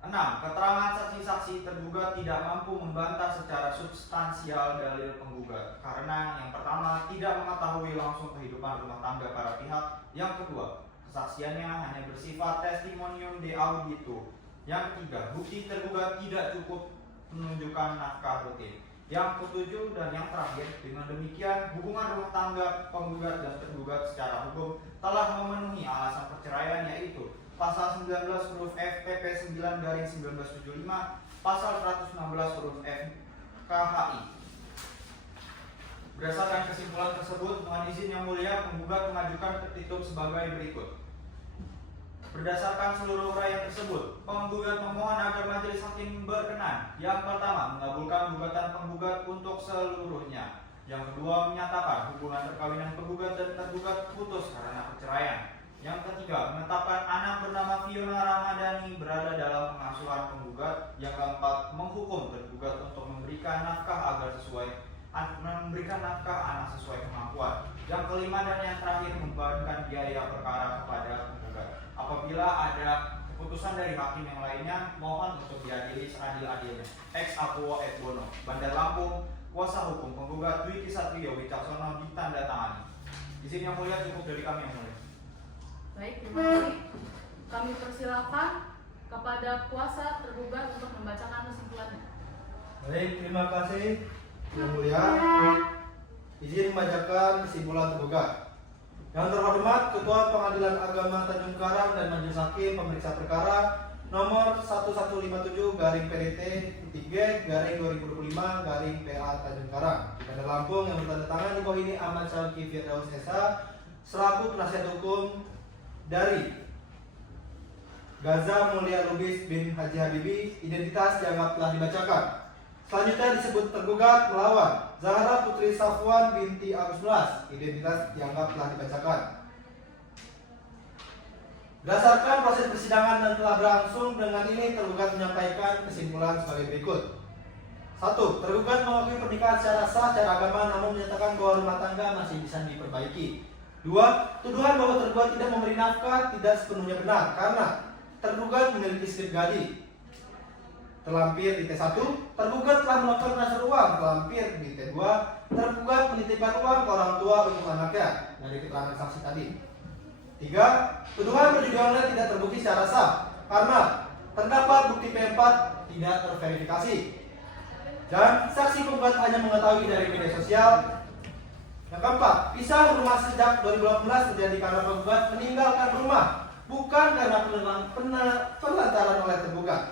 6. Keterangan saksi-saksi tergugat tidak mampu membantah secara substansial dalil penggugat karena yang pertama tidak mengetahui langsung kehidupan rumah tangga para pihak. Yang kedua, kesaksiannya hanya bersifat testimonium de audito. Yang ketiga, bukti tergugat tidak cukup menunjukkan nafkah rutin. Yang ketujuh dan yang terakhir, dengan demikian hubungan rumah tangga penggugat dan tergugat secara hukum telah memenuhi alasan perceraian, yaitu Pasal 19 huruf F PP 9/1975, Pasal 116 huruf F KHI. Berdasarkan kesimpulan tersebut, mohon izin Yang Mulia, penggugat mengajukan petitum sebagai berikut. Berdasarkan seluruh uraian tersebut, penggugat memohon agar majelis hakim berkenan. Yang pertama, mengabulkan gugatan penggugat untuk seluruhnya. Yang kedua, menyatakan hubungan perkawinan penggugat dan tergugat putus karena perceraian. Yang ketiga, menetapkan anak bernama Fiona Ramadhani berada dalam pengasuhan penggugat. Yang keempat, menghukum tergugat untuk memberikan nafkah anak sesuai kemampuan. Yang kelima dan yang terakhir, membebankan biaya perkara kepada penggugat. Apabila ada keputusan dari hakim yang lainnya, mohon untuk diadili seadil-adilnya. Ex aequo et bono. Bandar Lampung, kuasa hukum penggugat Wiki Satrio Wicaksono ditandatangani. Izin Yang Mulia cukup dari kami Yang Mulia. Baik, terima kasih. Kami persilakan kepada kuasa tergugat untuk membacakan kesimpulannya. Baik, terima kasih Yang Mulia. Izin membacakan kesimpulan tergugat. Yang terhormat Ketua Pengadilan Agama Tanjung Karang dan Majelis Hakim Pemeriksa Perkara nomor 1157 garing PDT 3 garing 2025 garing PA Tanjung Karang di Bandar Lampung yang bertanda tangan di bawah ini Ahmad Syarki Firdaus Esa selaku penasihat hukum dari Gaza Mulia Lubis bin Haji Habibi. Identitas dianggap telah dibacakan. Selanjutnya disebut tergugat melawan Zahra Putri Safwan binti Agus Malas. Identitas dianggap telah dibacakan. Berdasarkan proses persidangan dan telah berlangsung, dengan ini tergugat menyampaikan kesimpulan sebagai berikut. 1. Tergugat mengakui pernikahan secara sah secara agama namun menyatakan bahwa rumah tangga masih bisa diperbaiki. 2. Tuduhan bahwa tergugat tidak memberi nafkah tidak sepenuhnya benar karena tergugat memiliki slip gaji. Terlampir di T1, tergugat telah melakukan transfer uang. Terlampir di T2, tergugat menitipkan uang ke orang tua untuk anaknya dari keterangan saksi tadi. 3. Tuduhan berjudi online tidak terbukti secara sah karena terdapat bukti P4 tidak terverifikasi. Dan saksi penggugat hanya mengetahui dari media sosial. Yang keempat, pisah rumah sejak 2018 terjadi karena penggugat meninggalkan rumah, bukan karena penelantaran oleh tergugat.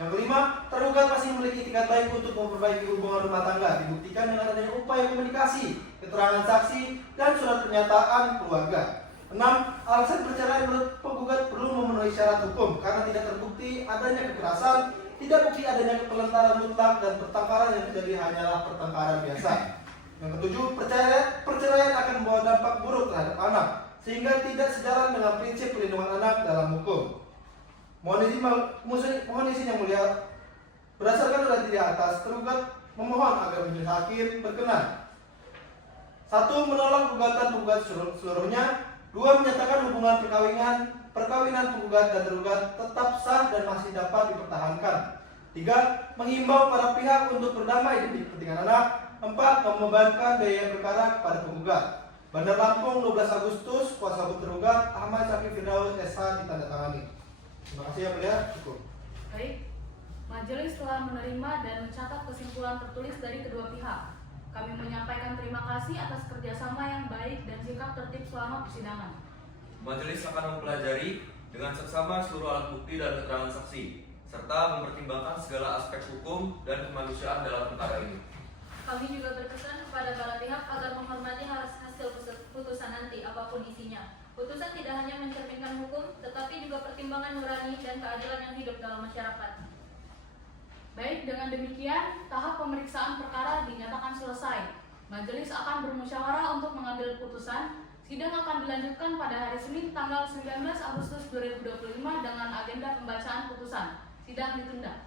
Yang kelima, tergugat masih memiliki itikat baik untuk memperbaiki hubungan rumah tangga, dibuktikan dengan adanya upaya komunikasi, keterangan saksi, dan surat pernyataan keluarga. 6. Alasan perceraian menurut penggugat perlu memenuhi syarat hukum karena tidak terbukti adanya kekerasan, tidak bukti adanya kepelantaran mutlak, dan pertengkaran yang terjadi hanyalah pertengkaran biasa. Yang ketujuh, perceraian akan membawa dampak buruk terhadap anak, sehingga tidak sejalan dengan prinsip perlindungan anak dalam hukum. Mohon izin yang mulia, berdasarkan uraian di atas, tergugat memohon agar majelis hakim berkenan. 1. Menolak gugatan penggugat seluruhnya. 2. Menyatakan hubungan perkawinan penggugat dan tergugat tetap sah dan masih dapat dipertahankan. 3. Menghimbau para pihak untuk berdamai demi kepentingan anak. 4. Membebankan biaya perkara kepada penggugat. Bandar Lampung, 12 Agustus, kuasa hukum tergugat Ahmad Syakir Firdaus SH ditandatangani. Terima kasih yang mulia, cukup. Baik, majelis telah menerima dan mencatat kesimpulan tertulis dari kedua pihak. Kami menyampaikan terima kasih atas kerjasama yang baik dan sikap tertib selama persidangan. Majelis akan mempelajari dengan seksama seluruh alat bukti dan keterangan saksi, serta mempertimbangkan segala aspek hukum dan kemanusiaan dalam perkara ini. Kami juga berpesan kepada para pihak agar menghormati hasil putusan nanti, apapun isinya. Putusan tidak hanya mencerminkan hukum, tetapi juga pertimbangan nurani dan keadilan yang hidup dalam masyarakat. Baik, dengan demikian, tahap pemeriksaan perkara dinyatakan selesai. Majelis akan bermusyawarah untuk mengambil putusan. Sidang akan dilanjutkan pada hari Senin tanggal 19 Agustus 2025 dengan agenda pembacaan putusan. Sidang ditunda.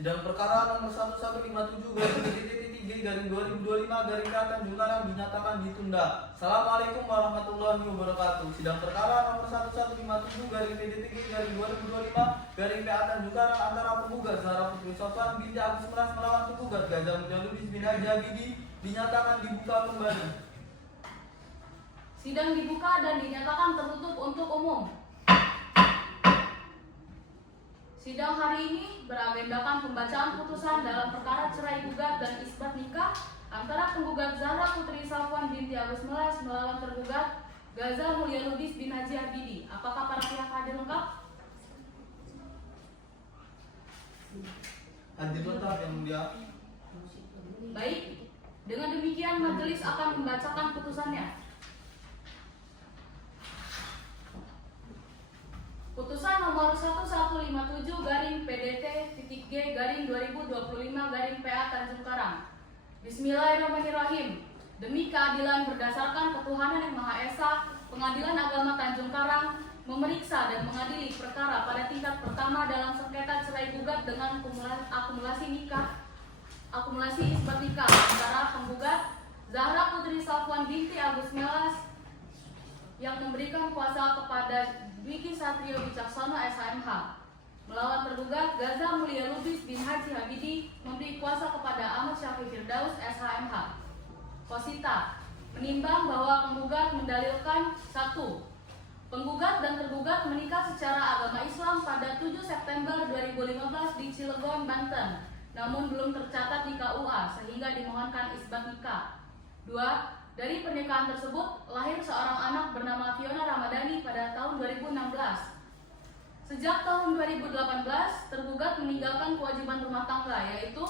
Sidang perkara nomor 1157/PDT-3/2025 Tanjung Karang dinyatakan ditunda. Assalamualaikum warahmatullahi wabarakatuh. Sidang perkara nomor 1157/PDT-3/2025 Tanjung Karang antara penggugat Zahra Putri Sofwan binti Agus Melas melawan penggugat Gajah Mulyalubis bin Haji Habibie dinyatakan dibuka kembali. Sidang dibuka dan dinyatakan tertutup untuk umum. Sidang hari ini beragendakan pembacaan putusan dalam perkara cerai gugat dan isbat nikah antara penggugat Zahra Putri Sofwan binti Agus Melas melawan tergugat Gajah Mulyalubis bin Haji Habibie. Apakah para pihak hadir lengkap? Hadir lengkap yang mulia. Baik, dengan demikian majelis akan membacakan putusannya. Putusan nomor 1157/PDT-G/2025/PA Tanjung Karang. Bismillahirrahmanirrahim. Demi keadilan berdasarkan ketuhanan yang Maha Esa, Pengadilan Agama Tanjung Karang memeriksa dan mengadili perkara pada tingkat pertama dalam sengketa cerai gugat dengan akumulasi isbat nikah antara penggugat Zahra Putri Sofwan binti Agus Melas yang memberikan kuasa kepada Dwiki Satrio Wicaksono SHMH melawan tergugat Gajah Mulyalubis bin Haji Habibie memberi kuasa kepada Ahmad Syakir Firdaus SHMH. Posita menimbang bahwa penggugat mendalilkan 1. Penggugat dan tergugat menikah secara agama Islam pada 7 September 2015 di Cilegon, Banten, namun belum tercatat di KUA sehingga dimohonkan isbat nikah. 2. Dari pernikahan tersebut lahir seorang anak bernama Fiona Ramadhani pada tahun 2016. Sejak tahun 2018, tergugat meninggalkan kewajiban rumah tangga yaitu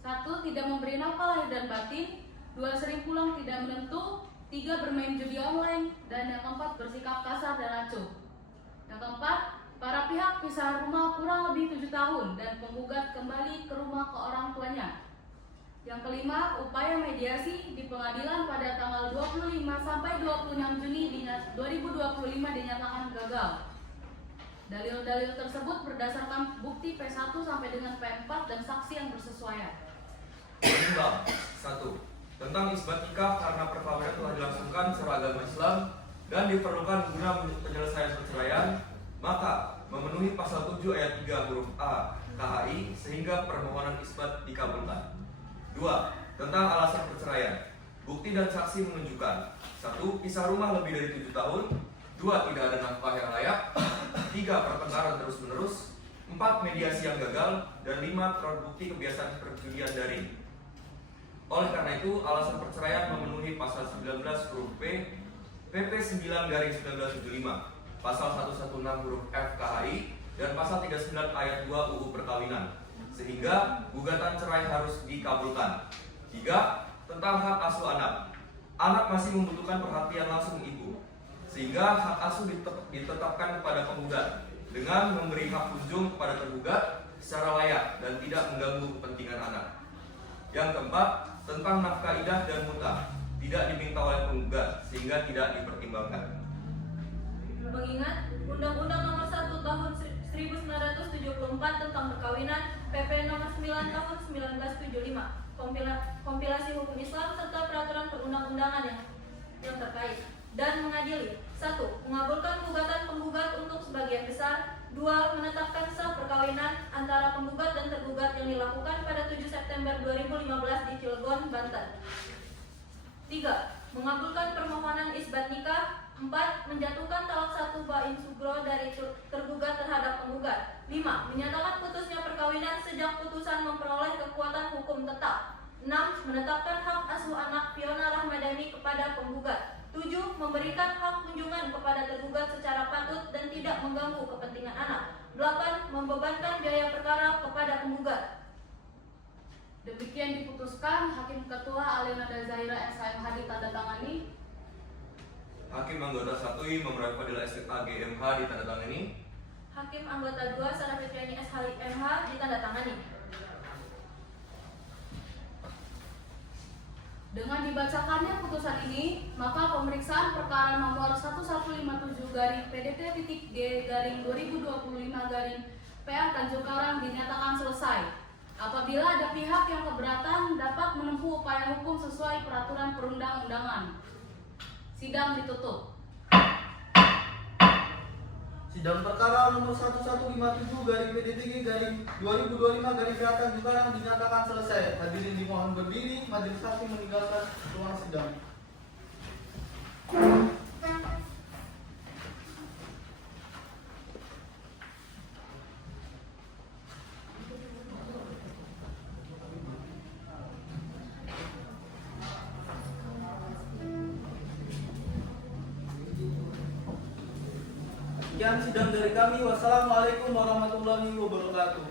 1. Tidak memberi nafkah lahir dan batin, 2. Sering pulang tidak menentu, 3. Bermain judi online, dan yang keempat bersikap kasar dan acuh. Yang keempat, para pihak pisah rumah kurang lebih 7 tahun dan penggugat kembali ke rumah ke orang tuanya. Yang kelima, upaya mediasi di pengadilan pada tanggal 25 sampai 26 Juni 2025 dinyatakan gagal. Dalil-dalil tersebut berdasarkan bukti P1 sampai dengan P4 dan saksi yang bersesuaian. Menimbang 1. Tentang isbat nikah karena perkawinan telah dilangsungkan secara agama Islam dan diperlukan guna penyelesaian perceraian, maka memenuhi pasal 7 ayat 3 huruf A KHI sehingga permohonan isbat dikabulkan. 2. Tentang alasan perceraian. Bukti dan saksi menunjukkan 1. Pisah rumah lebih dari 7 tahun. 2. Tidak ada nafkah yang layak. 3. Pertengkaran terus-menerus. 4. Mediasi yang gagal. Dan 5. Terbukti kebiasaan perjudian daring. Oleh karena itu, alasan perceraian memenuhi pasal 19 huruf P, PP 9/1975, pasal 116 huruf F KHI, dan pasal 39 ayat 2 UU Perkawinan, sehingga gugatan cerai harus dikabulkan. 3. Tentang hak asuh anak. Anak masih membutuhkan perhatian langsung ibu, sehingga hak asuh ditetapkan kepada penggugat dengan memberi hak kunjung kepada tergugat secara layak dan tidak mengganggu kepentingan anak. Yang keempat, tentang nafkah idah dan muta tidak diminta oleh penggugat sehingga tidak dipertimbangkan. Mengingat Undang-Undang Nomor 1 Tahun 1974 tentang Perkawinan, PP Nomor 9 Tahun 1975, kompilasi hukum Islam serta peraturan perundang-undangan yang terkait, dan mengadili 1. Mengabulkan gugatan penggugat untuk sebagian besar. 2. Menetapkan sah perkawinan antara penggugat dan tergugat yang dilakukan pada 7 September 2015 di Cilegon, Banten. 3. Mengabulkan permohonan isbat nikah. 4. Menjatuhkan talak 1 bain sugro dari tergugat terhadap penggugat. 5. Menyatakan putusnya perkawinan sejak putusan memperoleh kekuatan hukum tetap. 6. Menetapkan hak asuh anak Fiona Rahmadani kepada penggugat. 7. Memberikan hak kunjungan kepada tergugat secara patut dan tidak mengganggu kepentingan anak. 8. Membebankan biaya perkara kepada penggugat. Demikian diputuskan. Hakim Ketua Aliana Zahira SHMH ditandatangani. Hakim anggota 1 Memerai Fadilah SMH GMH ditandatangani. Hakim anggota 2 Sarah Fitriani SHMH ditandatangani. Dengan dibacakannya putusan ini, maka pemeriksaan perkara nomor 1157-PDT-G-2025-PA Tanjung Karang dinyatakan selesai. Apabila ada pihak yang keberatan dapat menempuh upaya hukum sesuai peraturan perundang-undangan. Sidang ditutup. Sidang perkara nomor 1157-PDTG-2025-PA Tanjung Karang dinyatakan selesai. Hadirin dimohon berdiri, majelis hakim meninggalkan ruang sidang. Sekian sidang dari kami. Wassalamualaikum warahmatullahi wabarakatuh.